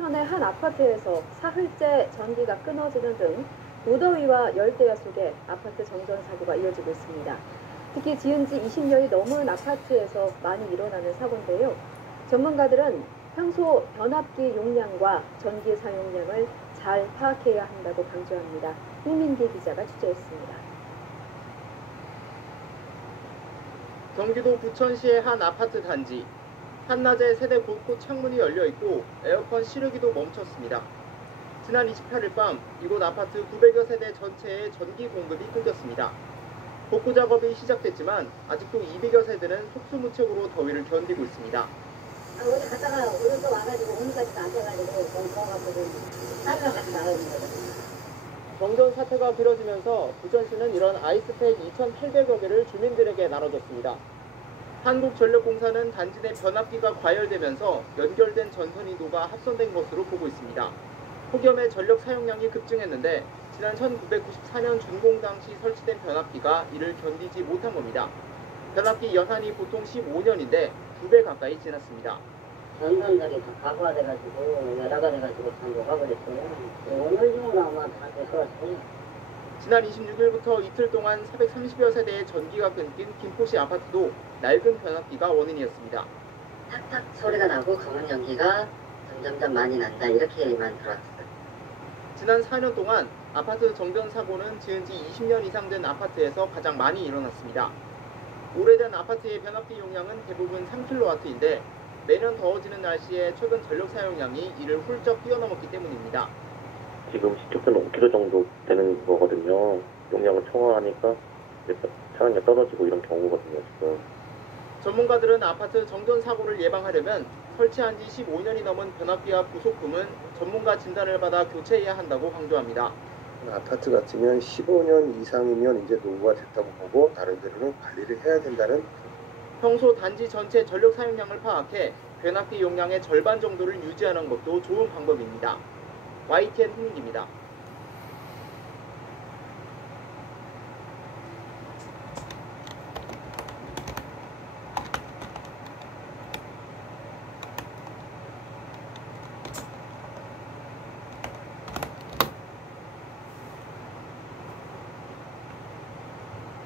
부천의 한 아파트에서 사흘째 전기가 끊어지는 등 무더위와 열대야 속에 아파트 정전 사고가 이어지고 있습니다. 특히 지은 지 20년이 넘은 아파트에서 많이 일어나는 사고인데요. 전문가들은 평소 변압기 용량과 전기 사용량을 잘 파악해야 한다고 강조합니다. 홍민기 기자가 취재했습니다. 경기도 부천시의 한 아파트 단지. 한낮에 세대 곳곳 창문이 열려 있고 에어컨 시르기도 멈췄습니다. 지난 28일 밤 이곳 아파트 900여 세대 전체의 전기 공급이 끊겼습니다. 복구 작업이 시작됐지만 아직도 200여 세대는 속수무책으로 더위를 견디고 있습니다. 어디 갔다가 오른쪽 와가지고 오늘까지 앉아가지고 너무 더워가지고 땀이 같이 나가는 거거든요. 정전 사태가 벌어지면서 부천시는 이런 아이스팩 2,800여 개를 주민들에게 나눠줬습니다. 한국전력공사는 단지 내 변압기가 과열되면서 연결된 전선이도가 합선된 것으로 보고 있습니다. 폭염에 전력 사용량이 급증했는데 지난 1994년 준공 당시 설치된 변압기가 이를 견디지 못한 겁니다. 변압기 연한이 보통 15년인데 2배 가까이 지났습니다. 전선들이 다 과부하돼가지고 열화가 돼가지고 다 녹아버렸어요. 오늘 중으로 아마 다 될 것 같아요. 지난 26일부터 이틀 동안 430여 세대의 전기가 끊긴 김포시 아파트도 낡은 변압기가 원인이었습니다. 탁탁 소리가 나고 검은 연기가 점점점 많이 난다 이렇게만 들어왔어요. 지난 4년 동안 아파트 정전 사고는 지은 지 20년 이상 된 아파트에서 가장 많이 일어났습니다. 오래된 아파트의 변압기 용량은 대부분 3kW인데 매년 더워지는 날씨에 최근 전력 사용량이 이를 훌쩍 뛰어넘었기 때문입니다. 지금 시축수는 5kg 정도 되는 거거든요. 용량을 초과하니까 차량이 떨어지고 이런 경우거든요, 지금. 전문가들은 아파트 정전 사고를 예방하려면 설치한 지 15년이 넘은 변압기와 부속품은 전문가 진단을 받아 교체해야 한다고 강조합니다. 아파트 같으면 15년 이상이면 이제 노후가 됐다고 보고 다른 데로는 관리를 해야 된다는. 평소 단지 전체 전력 사용량을 파악해 변압기 용량의 절반 정도를 유지하는 것도 좋은 방법입니다. YTN 홍민기입니다.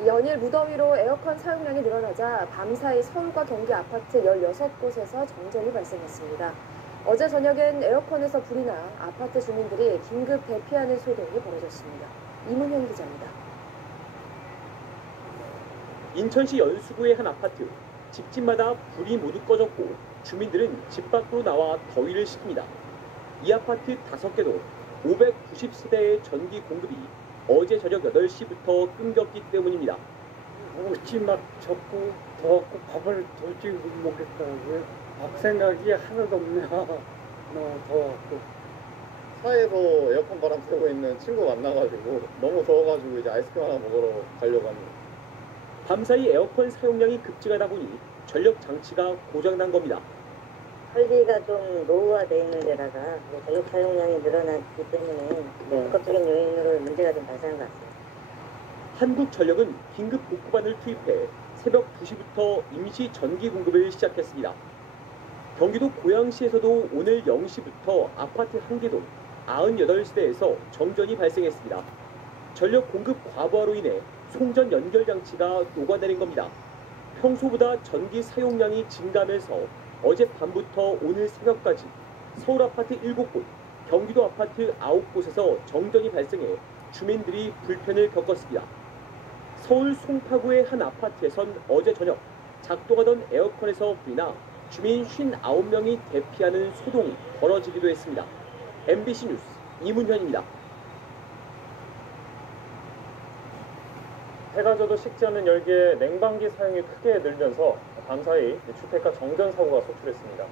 연일 무더위로 에어컨 사용량이 늘어나자 밤사이 서울과 경기 아파트 16곳에서 정전이 발생했습니다. 어제 저녁엔 에어컨에서 불이 나 아파트 주민들이 긴급 대피하는 소동이 벌어졌습니다. 이문현 기자입니다. 인천시 연수구의 한 아파트. 집집마다 불이 모두 꺼졌고 주민들은 집 밖으로 나와 더위를 식힙니다. 이 아파트 5개도 590세대의 전기 공급이 어제 저녁 8시부터 끊겼기 때문입니다. 옷이 막 젖고 더웠고 밥을 도저히 못 먹겠다고요. 밥 생각이 하나도 없네요. 너무 더웠고. 차에서 에어컨 바람 쐬고 있는 친구 만나가지고 너무 더워가지고 이제 아이스크림 하나 먹으러 가려고 합니다. 밤사이 에어컨 사용량이 급증하다 보니 전력 장치가 고장난 겁니다. 설비가 좀 노후화되어 있는 데다가 전력 사용량이 늘어났기 때문에 복합적인 요인으로 문제가 좀 발생한 것 같습니다. 한국전력은 긴급 복구반을 투입해 새벽 2시부터 임시 전기 공급을 시작했습니다. 경기도 고양시에서도 오늘 0시부터 아파트 1개 동 98세대에서 정전이 발생했습니다. 전력 공급 과부하로 인해 송전 연결 장치가 녹아내린 겁니다. 평소보다 전기 사용량이 증가하면서 어젯밤부터 오늘 새벽까지 서울 아파트 7곳, 경기도 아파트 9곳에서 정전이 발생해 주민들이 불편을 겪었습니다. 서울 송파구의 한 아파트에선 어제 저녁 작동하던 에어컨에서 불이 나 주민 59명이 대피하는 소동이 벌어지기도 했습니다. MBC 뉴스 이문현입니다. 해가 져도 식지 않는 열기에 냉방기 사용이 크게 늘면서 밤사이 주택가 정전 사고가 속출했습니다.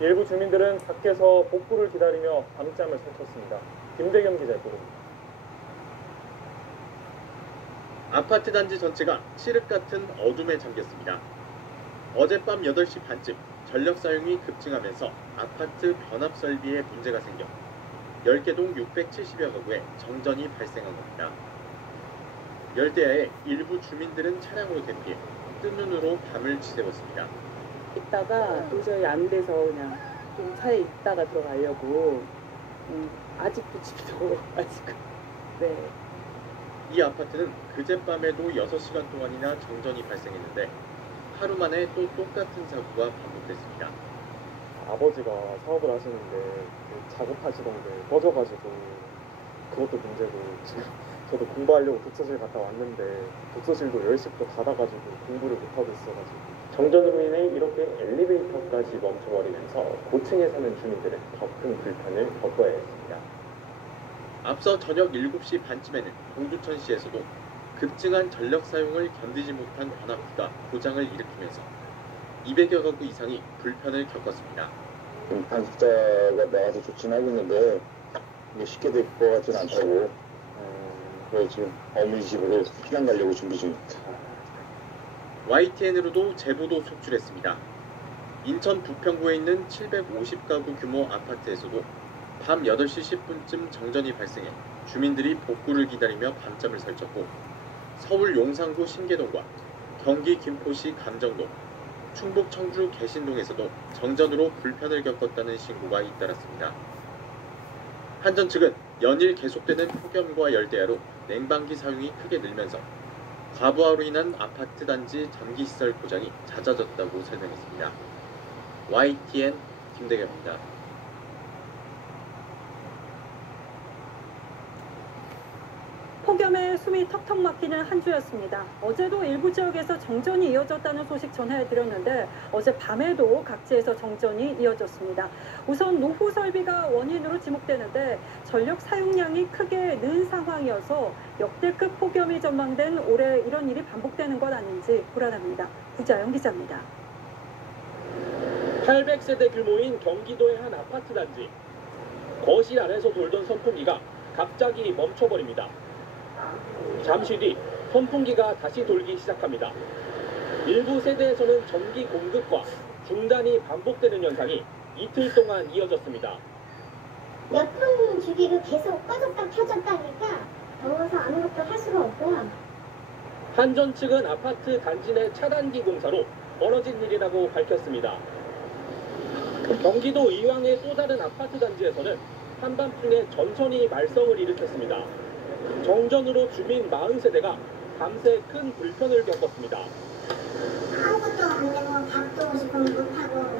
일부 주민들은 밖에서 복구를 기다리며 밤잠을 설쳤습니다. 김대겸 기자의 보도입니다. 아파트 단지 전체가 칠흑 같은 어둠에 잠겼습니다. 어젯밤 8시 반쯤 전력 사용이 급증하면서 아파트 변압 설비에 문제가 생겨 10개 동 670여 가구에 정전이 발생한 겁니다. 열대야에 일부 주민들은 차량으로 대피해 뜬 눈으로 밤을 지새웠습니다. 있다가 도저히 안 돼서 그냥 좀 차에 있다가 들어가려고 아직도 집도 아직 네. 이 아파트는 그젯밤에도 6시간 동안이나 정전이 발생했는데 하루 만에 또 똑같은 사고가 반복됐습니다. 아버지가 사업을 하시는데 작업하시던 게 꺼져가지고 그것도 문제고 지금 저도 공부하려고 독서실 갔다 왔는데 독서실도 10시부터 닫아가지고 공부를 못하고 있어가지고 정전으로 인해 이렇게 엘리베이터까지 멈춰버리면서 고층에 사는 주민들은 더 큰 불편을 겪어야 했습니다. 앞서 저녁 7시 반쯤에는 동두천시에서도 급증한 전력 사용을 견디지 못한 변압기가 고장을 일으키면서 200여 가구 이상이 불편을 겪었습니다. 단속자가 나와서 조치는 하고 있는데 이게 쉽게 될 것 같지는 않다고 그래서 지금 어머니 집으로 피난 가려고 준비 중입니다. YTN으로도 제보도 속출했습니다. 인천 부평구에 있는 750가구 규모 아파트에서도 밤 8시 10분쯤 정전이 발생해 주민들이 복구를 기다리며 밤잠을 설쳤고 서울 용산구 신계동과 경기 김포시 감정동, 충북 청주 개신동에서도 정전으로 불편을 겪었다는 신고가 잇따랐습니다. 한전 측은 연일 계속되는 폭염과 열대야로 냉방기 사용이 크게 늘면서 과부하로 인한 아파트 단지 전기시설 고장이 잦아졌다고 설명했습니다. YTN 김대겸입니다. 폭염에 숨이 턱턱 막히는 한 주였습니다. 어제도 일부 지역에서 정전이 이어졌다는 소식 전해드렸는데 어제 밤에도 각지에서 정전이 이어졌습니다. 우선 노후 설비가 원인으로 지목되는데 전력 사용량이 크게 는 상황이어서 역대급 폭염이 전망된 올해 이런 일이 반복되는 것 아닌지 불안합니다. 구자영 기자입니다. 800세대 규모인 경기도의 한 아파트 단지. 거실 안에서 돌던 선풍기가 갑자기 멈춰버립니다. 잠시 뒤 선풍기가 다시 돌기 시작합니다. 일부 세대에서는 전기 공급과 중단이 반복되는 현상이 이틀 동안 이어졌습니다. 몇 분 주기로 계속 꺼졌다 켜졌다니까 더워서 아무것도 할 수가 없고요. 한전 측은 아파트 단지 내 차단기 공사로 벌어진 일이라고 밝혔습니다. 경기도 이왕의 또 다른 아파트 단지에서는 한밤중에 전선이 말썽을 일으켰습니다. 정전으로 주민 40세대가 밤새 큰 불편을 겪었습니다. 아무것도 안 되고 밥도 지금 못하고